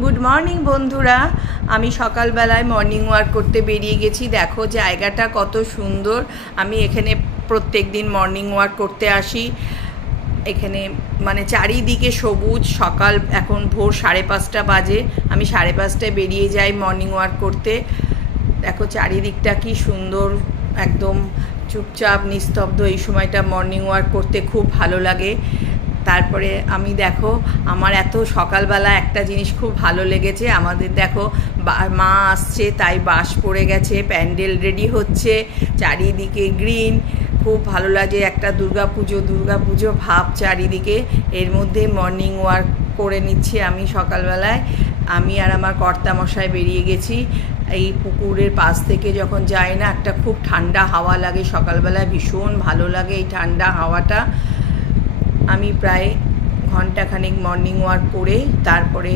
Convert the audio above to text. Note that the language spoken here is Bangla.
গুড মর্নিং বন্ধুরা, আমি সকালবেলায় মর্নিং ওয়াক করতে বেরিয়ে গেছি। দেখো জায়গাটা কত সুন্দর। আমি এখানে প্রত্যেক দিন মর্নিং ওয়াক করতে আসি। এখানে মানে চারিদিকে সবুজ। সকাল এখন ভোর 5:30 বাজে। আমি 5:30টায় বেরিয়ে যাই মর্নিং ওয়াক করতে। দেখো চারিদিকটা কি সুন্দর, একদম চুপচাপ নিস্তব্ধ। এই সময়টা মর্নিং ওয়াক করতে খুব ভালো লাগে। তারপরে আমি দেখো আমার এত সকালবেলা একটা জিনিস খুব ভালো লেগেছে। আমাদের দেখো মা আসছে, তাই বাঁশ পড়ে গেছে, প্যান্ডেল রেডি হচ্ছে, চারিদিকে গ্রিন। খুব ভালো লাগে, একটা দুর্গাপুজো ভাব চারিদিকে। এর মধ্যে মর্নিং ওয়াক করে নিচ্ছি আমি সকালবেলায়। আমি আর আমার কর্তামশাই বেরিয়ে গেছি। এই পুকুরের পাশ থেকে যখন যাই না, একটা খুব ঠান্ডা হাওয়া লাগে সকালবেলায়, ভীষণ ভালো লাগে এই ঠান্ডা হাওয়াটা। আমি প্রায় ঘন্টাখানেক মর্নিং ওয়াক করে তারপরে